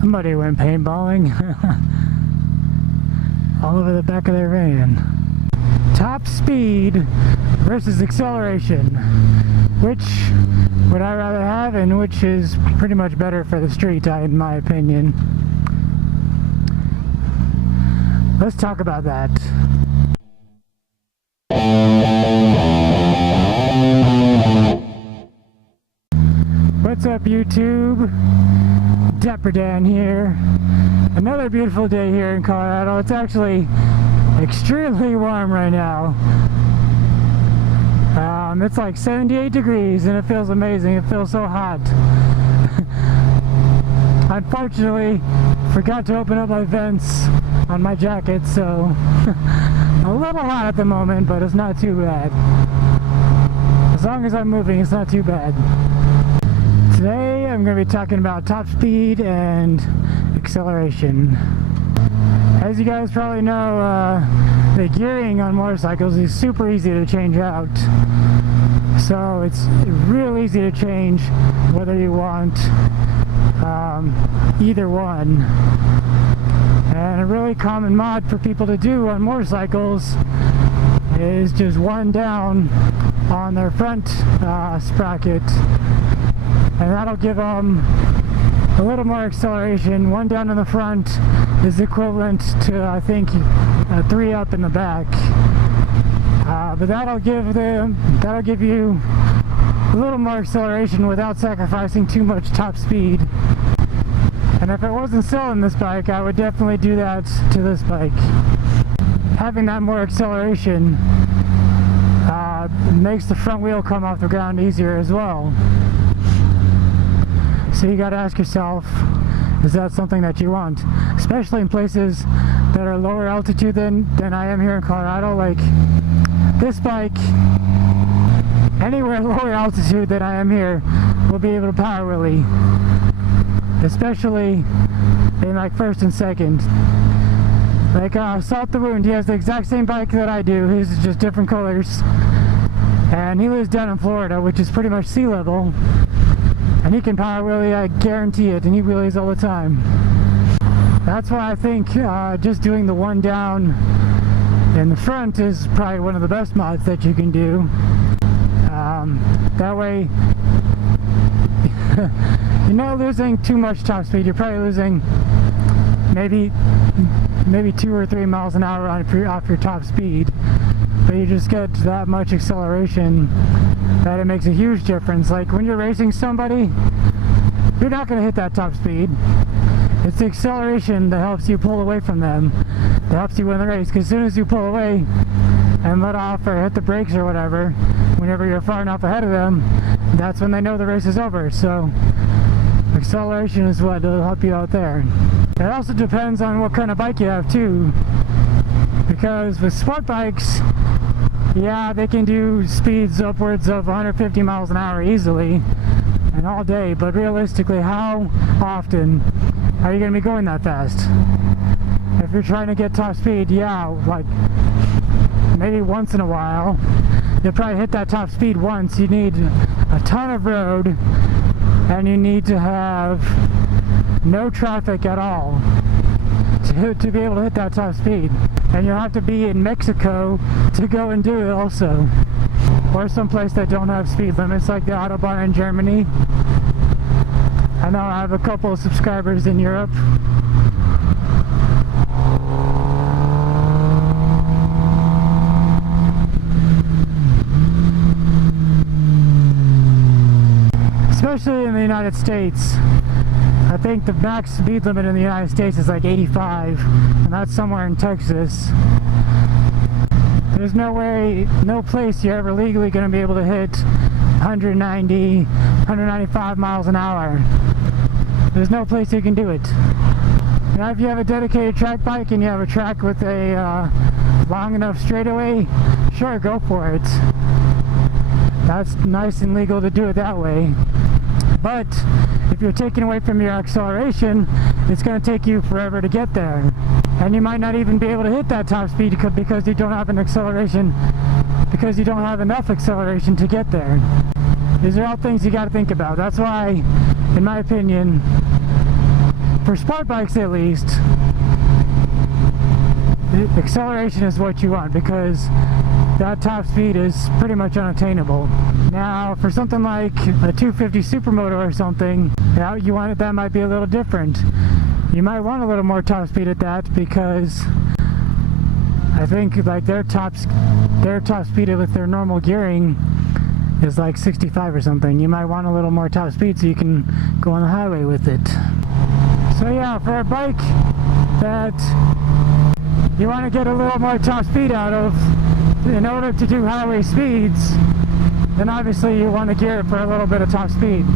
Somebody went paintballing all over the back of their van. Top speed versus acceleration. Which would I rather have, and which is pretty much better for the street, in my opinion? Let's talk about that. What's up, YouTube? DapperxDan here. Another beautiful day here in Colorado. It's actually extremely warm right now. It's like 78 degrees and it feels amazing. It feels so hot. Unfortunately, forgot to open up my vents on my jacket, so a little hot at the moment, but it's not too bad. As long as I'm moving, it's not too bad. Today I'm going to be talking about top speed and acceleration. As you guys probably know, the gearing on motorcycles is super easy to change out. So it's real easy to change whether you want either one. And a really common mod for people to do on motorcycles is just one down on their front sprocket, and that'll give them a little more acceleration. One down in the front is equivalent to, I think, 3 up in the back. But that'll give you a little more acceleration without sacrificing too much top speed. And if I wasn't selling this bike, I would definitely do that to this bike. Having that more acceleration makes the front wheel come off the ground easier as well. So you got to ask yourself, is that something that you want? Especially in places that are lower altitude than I am here in Colorado. Like this bike, anywhere lower altitude than I am here, will be able to power wheelie. Especially in like first and second. Like Salt the Wound, he has the exact same bike that I do. His is just different colors. And he lives down in Florida, which is pretty much sea level. And he can power wheelie, I guarantee it, and he wheelies all the time. That's why I think just doing the one down in the front is probably one of the best mods that you can do. That way, you're not losing too much top speed. You're probably losing maybe 2 or 3 miles an hour off your top speed. But you just get that much acceleration that it makes a huge difference. Like when you're racing somebody, you're not going to hit that top speed. It's the acceleration that helps you pull away from them, that helps you win the race. Because as soon as you pull away and let off or hit the brakes or whatever, whenever you're far enough ahead of them, that's when they know the race is over. So acceleration is what will help you out there. It also depends on what kind of bike you have too. Because with sport bikes, yeah, they can do speeds upwards of 150 miles an hour easily and all day, but realistically, how often are you going to be going that fast? If you're trying to get top speed, yeah, like maybe once in a while. You'll probably hit that top speed once. You need a ton of road and you need to have no traffic at all to be able to hit that top speed. And you'll have to be in Mexico to go and do it also. Or someplace that don't have speed limits, like the Autobahn in Germany. I know I have a couple of subscribers in Europe. Especially in the United States. I think the max speed limit in the United States is like 85, and that's somewhere in Texas. There's no place you're ever legally going to be able to hit 190, 195 miles an hour. There's no place you can do it. Now if you have a dedicated track bike and you have a track with a long enough straightaway, sure, go for it. That's nice and legal to do it that way. But if you're taking away from your acceleration, it's going to take you forever to get there. And you might not even be able to hit that top speed because you don't have an acceleration, because you don't have enough acceleration to get there. These are all things you got to think about. That's why, in my opinion, for sport bikes at least, acceleration is what you want, because that top speed is pretty much unattainable. Now for something like a 250 Supermoto or something, you want it, that might be a little different. You might want a little more top speed at that, because I think like their top speed with their normal gearing is like 65 or something. You might want a little more top speed so you can go on the highway with it. So yeah, for a bike that you want to get a little more top speed out of in order to do highway speeds, then obviously you want to gear it for a little bit of top speed.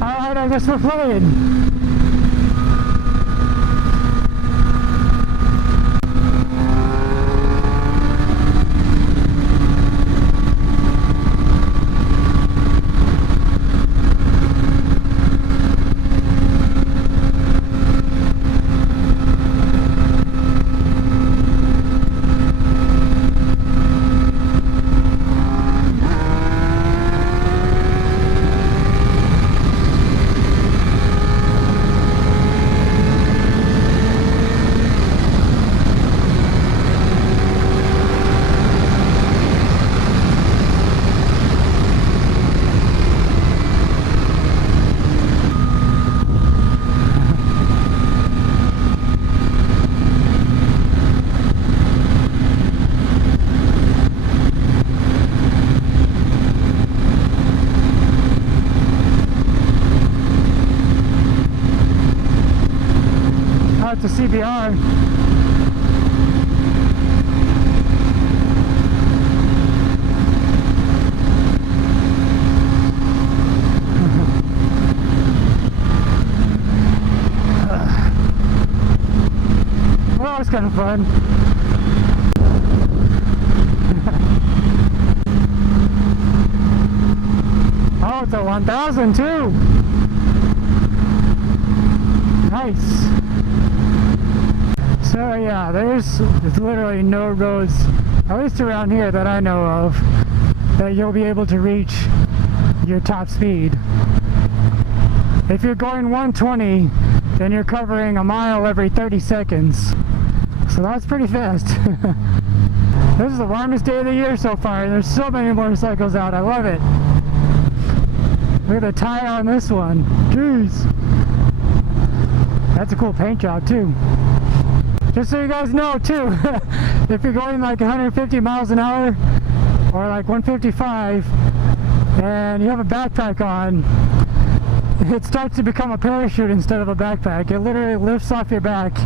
Alright, I guess we're playing. To CBR. Well, that was kind of fun. Oh, it's a 1000 too. Nice. So yeah, there's literally no roads, at least around here that I know of, that you'll be able to reach your top speed. If you're going 120, then you're covering a mile every 30 seconds. So that's pretty fast. This is the warmest day of the year so far, and there's so many motorcycles out. I love it. Look at the tire on this one. Jeez. That's a cool paint job too. Just so you guys know too, if you're going like 150 miles an hour or like 155 and you have a backpack on, it starts to become a parachute instead of a backpack. It literally lifts off your back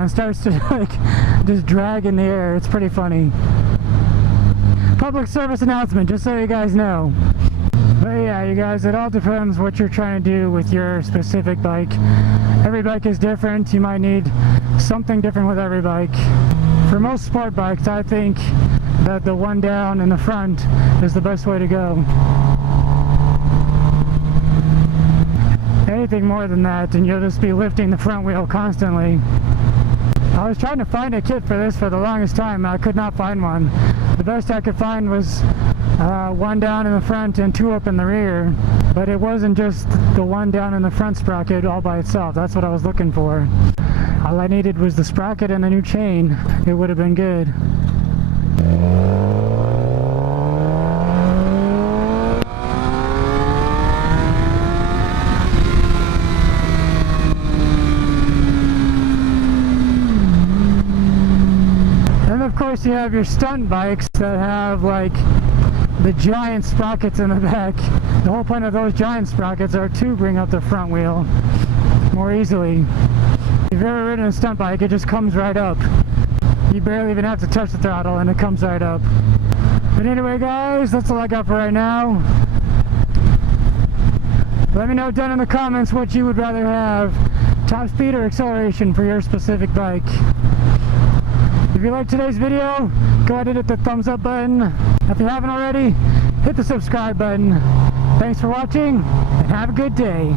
and starts to like just drag in the air. It's pretty funny. Public service announcement, just so you guys know. But yeah, you guys, it all depends what you're trying to do with your specific bike. Every bike is different. You might need something different with every bike. For most sport bikes, I think that the one down in the front is the best way to go. Anything more than that and you'll just be lifting the front wheel constantly. I was trying to find a kit for this for the longest time. I could not find one. The best I could find was one down in the front and two up in the rear, but it wasn't just the one down in the front sprocket all by itself. That's what I was looking for. All I needed was the sprocket and the new chain. It would have been good. And of course you have your stunt bikes that have like the giant sprockets in the back. The whole point of those giant sprockets are to bring up the front wheel more easily. If you've ever ridden a stunt bike, it just comes right up. You barely even have to touch the throttle and it comes right up. But anyway guys, that's all I got for right now. Let me know down in the comments what you would rather have, top speed or acceleration for your specific bike. If you liked today's video, go ahead and hit the thumbs up button. If you haven't already, hit the subscribe button. Thanks for watching, and have a good day.